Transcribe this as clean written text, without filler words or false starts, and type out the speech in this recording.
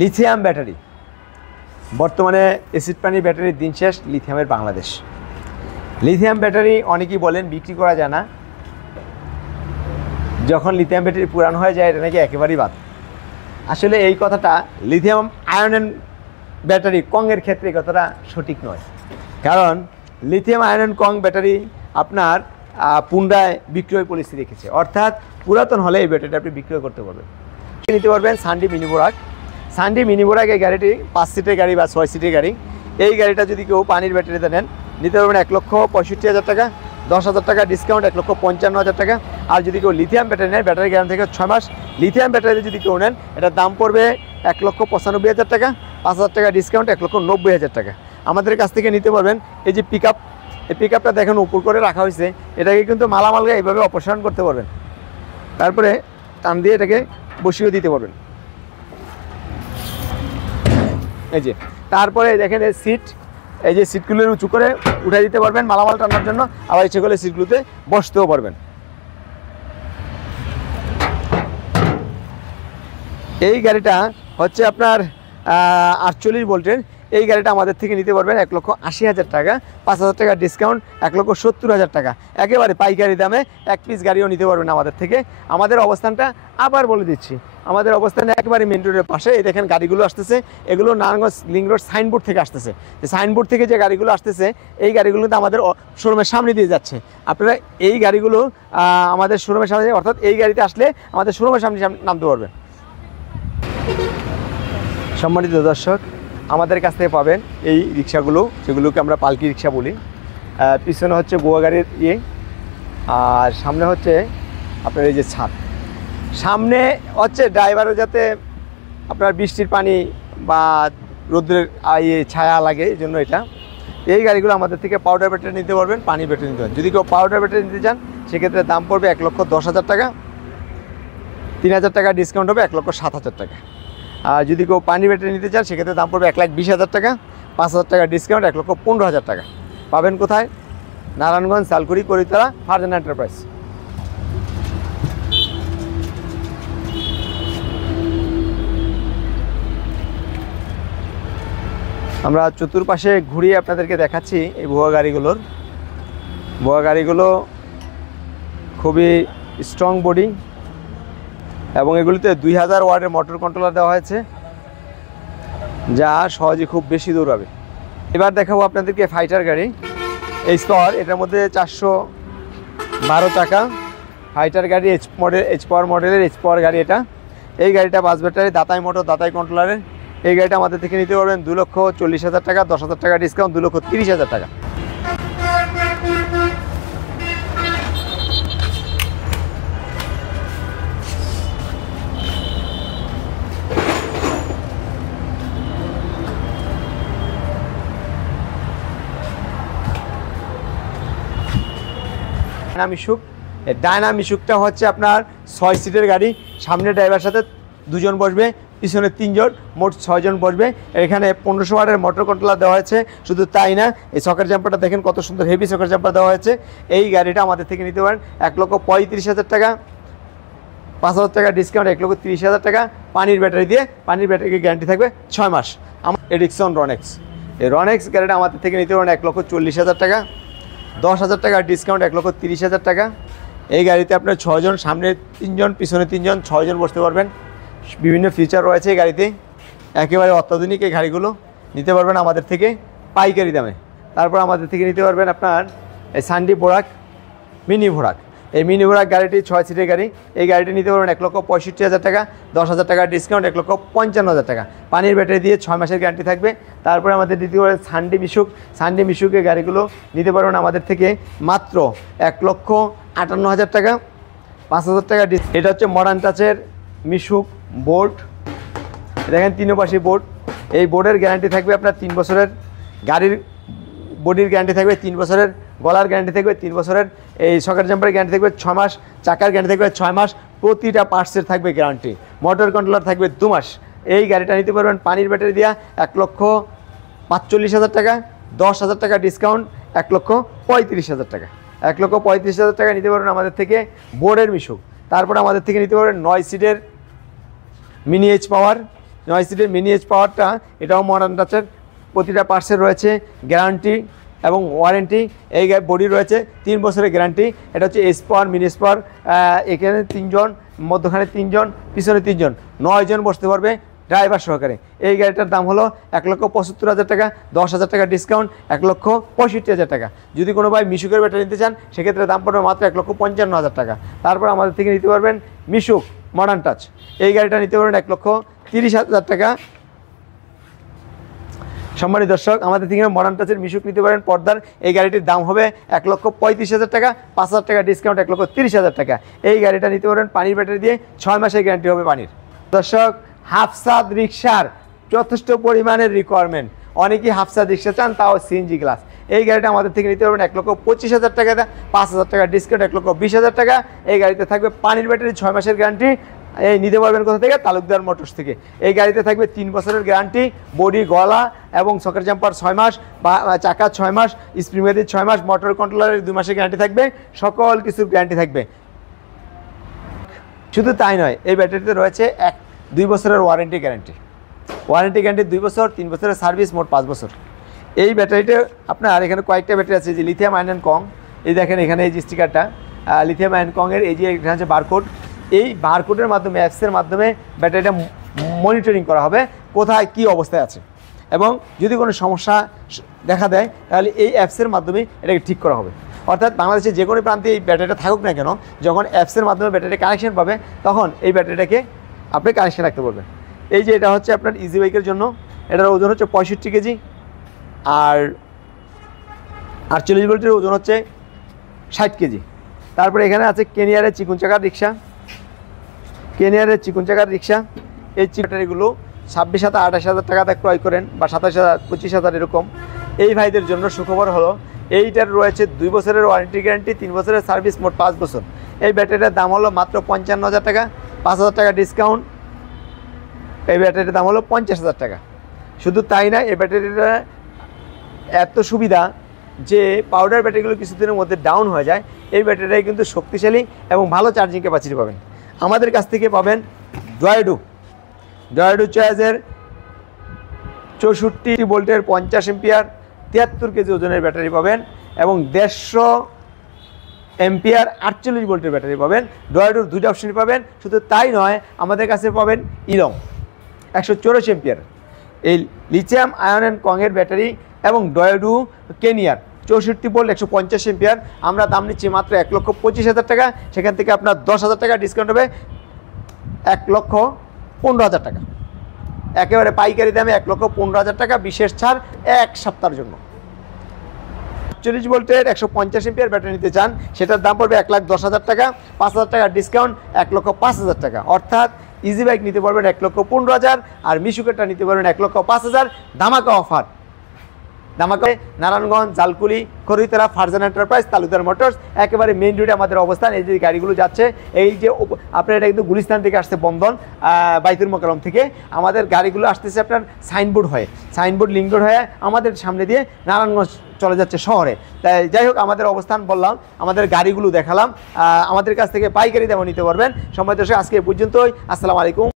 Lithium battery, বর্তমানে acid পানির ব্যাটারির দিন শেষ, লিথিয়ামের বাংলাদেশ। লিথিয়াম ব্যাটারি অনেকেই বলেন বিক্রি করা যায় না, যখন লিথিয়াম ব্যাটারি পুরানো হয়ে যায় এটা নাকি একেবারেই বাদ। আসলে এই কথাটা লিথিয়াম আয়ন ব্যাটারি কংয়ের ক্ষেত্রে এই কথাটা সঠিক নয়, কারণ লিথিয়াম আয়ন কং ব্যাটারি আপনার পুনরায় বিক্রয় পলিসি রেখেছে, অর্থাৎ পুরাতন হলে এই ব্যাটারিটা আপনি বিক্রয় করতে পারবেন। নিতে পারবেন সানডি মিনি বোরাক। সানডি মিনি বোরাক এই গাড়িটি 5 সিটের গাড়ি বা 6 সিটের গাড়ি। এই গাড়িটা যদি কেউ পানির ব্যাটারিতে নেন নিতে পারবেন 1,65,000 টাকা, 10,000 টাকা ডিসকাউন্ট 1,55,000 টাকা। আর যদি কেউ লিথিয়াম ব্যাটারি নেয়, ব্যাটারি গ্যারান্টি থেকে 6 মাস, লিথিয়াম ব্যাটারিতে যদি কেউ নেন এটার দাম পড়বে 1,95,000 টাকা, 5,000 টাকা ডিসকাউন্ট 1,90,000 টাকা। আমাদের কাছ থেকে নিতে পারবেন। এই যে পিক আপ, এই পিক আপটা দেখেন উপর করে রাখা হয়েছে, এটাকে কিন্তু মালামালকে এইভাবে অপসারণ করতে পারবেন, তারপরে টান দিয়ে এটাকে বসিয়ে দিতে পারবেন। এই যে তারপরে দেখেন এই সিট, এই যে সিটগুলো উঁচু করে উঠে দিতে পারবেন মালামাল টানার জন্য, আবার ইচ্ছে করলে সিটগুলোতে বসতেও পারবেন। এই গাড়িটা হচ্ছে আপনার 48 ভোল্টের। এই গাড়িটা আমাদের থেকে নিতে পারবেন 1,80,000 টাকা, 5,000 টাকা ডিসকাউন্ট 1,70,000 টাকা, একেবারে পাইকারি দামে এক পিস গাড়িও নিতে পারবেন আমাদের থেকে। আমাদের অবস্থানটা আবার বলে দিচ্ছি, আমাদের অবস্থানে একেবারে মেন রোডের পাশে। এই দেখেন গাড়িগুলো আসতেছে, এগুলো নারায়ণগঞ্জ লিঙ্ক রোড সাইনবোর্ড থেকে আসতেছে। সাইনবোর্ড থেকে যে গাড়িগুলো আসতেছে এই গাড়িগুলো তো আমাদের শোরুমের সামনে দিয়ে যাচ্ছে। আপনারা এই গাড়িগুলো আমাদের শোরুমের সামনে, অর্থাৎ এই গাড়িতে আসলে আমাদের শোরুমের সামনে নামতে পারবেন। সম্মানিত দর্শক, আমাদের কাছ থেকে পাবেন এই রিক্সাগুলো, যেগুলোকে আমরা পালকি রিক্সা বলি। পিছনে হচ্ছে গোয়া গাড়ির আর সামনে হচ্ছে আপনার এই যে ছাদ। সামনে হচ্ছে ড্রাইভারও যাতে আপনার বৃষ্টির পানি বা রোদ্রের ছায়া লাগে, এই জন্য এটা। এই গাড়িগুলো আমাদের থেকে পাউডার ব্যাটারি নিতে পারবেন, পানি ব্যাটারি নিতে পারবেন। যদি কেউ পাউডার ব্যাটারি নিতে চান সেক্ষেত্রে দাম পড়বে 1,10,000 টাকা, 3,000 টাকা ডিসকাউন্ট হবে 1,07,000 টাকা। আর যদি কেউ পানি ব্যাটারি নিতে চান সেক্ষেত্রে দাম পড়বে 1,20,000 টাকা, 5,000 টাকা ডিসকাউন্ট 1,15,000 টাকা। পাবেন কোথায়? নারায়ণগঞ্জ সালকুড়ি করিতলা ফারজানা এন্টারপ্রাইজ। আমরা চতুর্পাশে ঘুরিয়ে আপনাদেরকে দেখাচ্ছি এই ভুয়া গাড়িগুলো খুবই স্ট্রং বডি এবং এগুলিতে 2000 ওয়াটের মোটর কন্ট্রোলার দেওয়া হয়েছে, যা সহজে খুব বেশি দৌড়াবে। এবার দেখাবো আপনাদেরকে ফাইটার গাড়ি। এই স্তর, এটার মধ্যে 412 চাকা ফাইটার গাড়ি, এইচ পাওয়ার মডেলের এইচ পাওয়ার গাড়ি এটা। এই গাড়িটা 5 ব্যাটারি, দাতাই মোটর, দাতাই কন্ট্রোলারের। এই গাড়িটা আমাদের থেকে নিতে পারবেন 2,40,000 টাকা, 10,000 টাকা ডিসকাউন্ট 2,30,000 টাকা। ডায়নামিশুকটা হচ্ছে আপনার 6 সিটের গাড়ি। সামনে ড্রাইভার সাথে 2 জন বসবে, পিছনে 3 জন, মোট 6 জন বসবে। এখানে 1500 ওয়াটের মোটর কন্ট্রোলার দেওয়া হয়েছে। শুধু তাই না, এই সকেট জাম্পারটা দেখেন কত সুন্দর হেভি সকেট জাম্পার দেওয়া হয়েছে। এই গাড়িটা আমাদের থেকে নিতে পারেন 1,35,000 টাকা, 5,000 টাকা ডিসকাউন্ট 1,30,000 টাকা। পানির ব্যাটারি দিয়ে, পানির ব্যাটারিকে গ্যারান্টি থাকবে 6 মাস। আমার এডিকসন রনেক্স, এই রনেক্স গাড়িটা আমাদের থেকে নিতে পারেন 1,40,000 টাকা, 10,000 টাকা ডিসকাউন্ট 1,30,000 টাকা। এই গাড়িতে আপনার 6 জন, সামনে 3 জন, পিছনে 3 জন, 6 জন বসতে পারবেন। বিভিন্ন ফিচার রয়েছে এই গাড়িতে, একেবারে অত্যাধুনিক। এই গাড়িগুলো নিতে পারবেন আমাদের থেকে পাইকারি দামে। তারপর আমাদের থেকে নিতে পারবেন আপনার এই সানডি বোরাক, মিনি বোরাক। এই মিনি বোরাক গাড়িটি 6 সিটের গাড়ি। এই গাড়িটি নিতে পারবেন 1,65,000 টাকা, 10,000 টাকা ডিসকাউন্ট 1,55,000 টাকা। পানির ব্যাটারি দিয়ে 6 মাসের গ্যারান্টি থাকবে। তারপরে আমাদের দিতে পারেন সানডি মিশুকের গাড়িগুলো নিতে পারবেন আমাদের থেকে মাত্র 1,58,000 টাকা, 5,000 টাকা। এটা হচ্ছে মডার্ন টাচের মিশুক বোর্ড, দেখেন 3 পাশে বোর্ড। এই বোর্ডের গ্যারান্টি থাকবে আপনার 3 বছরের, গাড়ির বডির গ্যারান্টি থাকবে 3 বছরের, গলার গ্যারান্টি থাকবে 3 বছরের, এই সকেট জাম্পারের গ্যারান্টি থাকবে 6 মাস, চাকার গ্যারান্টি থাকবে 6 মাস, প্রতিটা পার্টসের থাকবে গ্যারান্টি, মোটর কন্ট্রোলার থাকবে 2 মাস। এই গাড়িটা নিতে পারবেন পানির ব্যাটারি দিয়া 1,45,000 টাকা, 10,000 টাকা ডিসকাউন্ট 1,35,000 টাকা। 1,35,000 টাকা নিতে পারবেন আমাদের থেকে বোর্ডের মিশুক। তারপরে আমাদের থেকে নিতে পারবেন 9 সিটের মিনি এইচ পাওয়ার, 9 সিটের মিনি এজ পাওয়ারটা, এটাও মডার্ন টাচের, প্রতিটা পার্টসের রয়েছে গ্যারান্টি এবং ওয়ারেন্টি। এই বডি রয়েছে 3 বছরের গ্যারান্টি। এটা হচ্ছে S power, mini S power. এখানে 3 জন, মধ্যখানে 3 জন, পিছনে 3 জন, 9 জন বসতে পারবে ড্রাইভার সহকারে। এই গাড়িটার দাম হলো 1,75,000 টাকা, 10,000 টাকা ডিসকাউন্ট, 1,65,000 টাকা। যদি কোনো ভাই মিশুকের ব্যাটারি নিতে চান সেক্ষেত্রে দাম পড়বে মাত্র 1,55,000 টাকা। তারপর আমাদের থেকে নিতে পারবেন মিশুক মডার্ন টাচ, এই গাড়িটা নিতে পারবেন 1,30,000 টাকা। সম্মানিত দর্শক, আমাদের থেকে মডার্ন টাচের মিশুক নিতে পারেন পর্দার, এই গাড়িটির দাম হবে 1,35,000 টাকা, 5,000 টাকা ডিসকাউন্ট, 1,30,000 টাকা। এই গাড়িটা নিতে পারেন পানির ব্যাটারি দিয়ে, 6 মাসের গ্যারান্টি হবে পানির। দর্শক, হাফসাদ রিক্সার যথেষ্ট পরিমাণের রিকোয়ারমেন্ট, অনেকেই হাফসাদ রিক্সা চান, তাও সিএনজি গ্লাস। এই গাড়িটা আমাদের থেকে নিতে পারবেন 1,25,000 টাকা, 5,000 টাকা ডিসকাউন্ট, 1,20,000 টাকা। এই গাড়িতে থাকবে পানির ব্যাটারি, 6 মাসের গ্যারান্টি। এই নিতে পারবেন কোথা থেকে? তালুকদার মোটরস থেকে। এই গাড়িতে থাকবে 3 বছরের গ্যারান্টি, বডি, গলা এবং সকেট জাম্পার 6 মাস, বা চাকা 6 মাস, স্প্রিং মেদির 6 মাস, মোটর কন্ট্রোলারের 2 মাসের গ্যারান্টি থাকবে, সকল কিছুর গ্যারান্টি থাকবে। শুধু তাই নয়, এই ব্যাটারিতে রয়েছে 2 বছরের ওয়ারেন্টি গ্যারান্টি। ওয়ারেন্টি গ্যারান্টি 2 বছর, 3 বছরের সার্ভিস, মোট 5 বছর। এই ব্যাটারিটা আপনার এখানে কয়েকটা ব্যাটারি আছে, যে লিথিয়াম আয়রন কং, এই দেখেন এখানে এই যে স্টিকারটা লিথিয়াম আয়রন কংয়ের, এই যে এখানে আছে বারকোড। এই বারকোডের মাধ্যমে, অ্যাপসের মাধ্যমে ব্যাটারিটা মনিটরিং করা হবে কোথায় কী অবস্থায় আছে, এবং যদি কোনো সমস্যা দেখা দেয় তাহলে এই অ্যাপসের মাধ্যমে এটাকে ঠিক করা হবে। অর্থাৎ বাংলাদেশের যে কোনো প্রান্তে এই ব্যাটারিটা থাকুক না কেন, যখন অ্যাপসের মাধ্যমে ব্যাটারি কানেকশন পাবে তখন এই ব্যাটারিটাকে আপনি কানেকশন রাখতে পারবেন। এই যে এটা হচ্ছে আপনার ইজি বাইকের জন্য, এটার ওজন হচ্ছে 65 কেজি, আর 48 ভোল্টের ওজন হচ্ছে 60 কেজি। তারপরে এখানে আছে কেনিয়ারের চিকুন চাকার রিক্সা, কেনিয়ারের চিকুন চাকার রিক্সা। এই ব্যাটারিগুলো 26,000 28,000 টাকাতে ক্রয় করেন, বা 27,000 25,000 এরকম। এই ভাইদের জন্য সুখবর হলো এইটার রয়েছে 2 বছরের ওয়ারেন্টি গ্যারান্টি, 3 বছরের সার্ভিস, মোট 5 বছর। এই ব্যাটারিটার দাম হলো মাত্র 55,000 টাকা, 5,000 টাকা ডিসকাউন্ট। এই ব্যাটারিটার দাম হলো 50,000 টাকা। শুধু তাই না, এই ব্যাটারিটা এত সুবিধা যে পাউডার ব্যাটারিগুলো কিছুদিনের মধ্যে ডাউন হয়ে যায়, এই ব্যাটারিটাই কিন্তু শক্তিশালী এবং ভালো চার্জিং ক্যাপাসিটি পাবেন। আমাদের কাছ থেকে পাবেন ডয়েডু চয়েসের 64 ভোল্টের 50 এম্পিয়ার 73 কেজি ওজনের ব্যাটারি পাবেন, এবং 150 এম্পিয়ার 48 ভোল্টের ব্যাটারি পাবেন। ডয়েডুর 2টা অপশনই পাবেন। শুধু তাই নয়, আমাদের কাছে পাবেন ইলং 184 এম্পিয়ার, এই লিথিয়াম আয়ন অ্যান্ড কংয়ের ব্যাটারি, এবং ডয়েডু কেনিয়ার 64 ভোল্ট 150 এম্পিয়ার। আমরা দাম নিচ্ছি মাত্র 1,25,000 টাকা, সেখান থেকে আপনার 10,000 টাকা ডিসকাউন্ট হবে, 1,15,000 টাকা। একেবারে পাইকারি দামে 1,15,000 টাকা, বিশেষ ছাড় 1 সপ্তাহের জন্য। 40 ভোল্টের 150 এম্পিয়ার ব্যাটারি নিতে চান, সেটার দাম পড়বে 1,10,000 টাকা, 5,000 টাকা ডিসকাউন্ট, 1,05,000 টাকা। অর্থাৎ ইজি বাইক নিতে পারবেন 1,15,000, আর মিশুকেরটা নিতে পারবেন 1,05,000। ধামাকা অফার, ধামাকা। নারায়ণগঞ্জ, জালকুলি, খরিতলা, ফারজান এন্টারপ্রাইজ, তালুকদার মোটরস, একেবারে মেইন রোডে আমাদের অবস্থান। এই যে গাড়িগুলো যাচ্ছে, এই যে আপনার এটা কিন্তু গুলিস্তান থেকে আসছে, বন্ধন বাইতুল মোকাররম থেকে আমাদের গাড়িগুলো আসতেছে আপনার সাইনবোর্ড হয়ে, সাইনবোর্ড লিঙ্ক রোড হয়ে আমাদের সামনে দিয়ে নারায়ণগঞ্জ চলে যাচ্ছে শহরে। তাই যাই হোক, আমাদের অবস্থান বললাম, আমাদের গাড়িগুলো দেখালাম, আমাদের কাছ থেকে পাইকারি দামে নিতে পারবেন। সময় দর্শক, আজকে এই পর্যন্তই। আসসালামু আলাইকুম।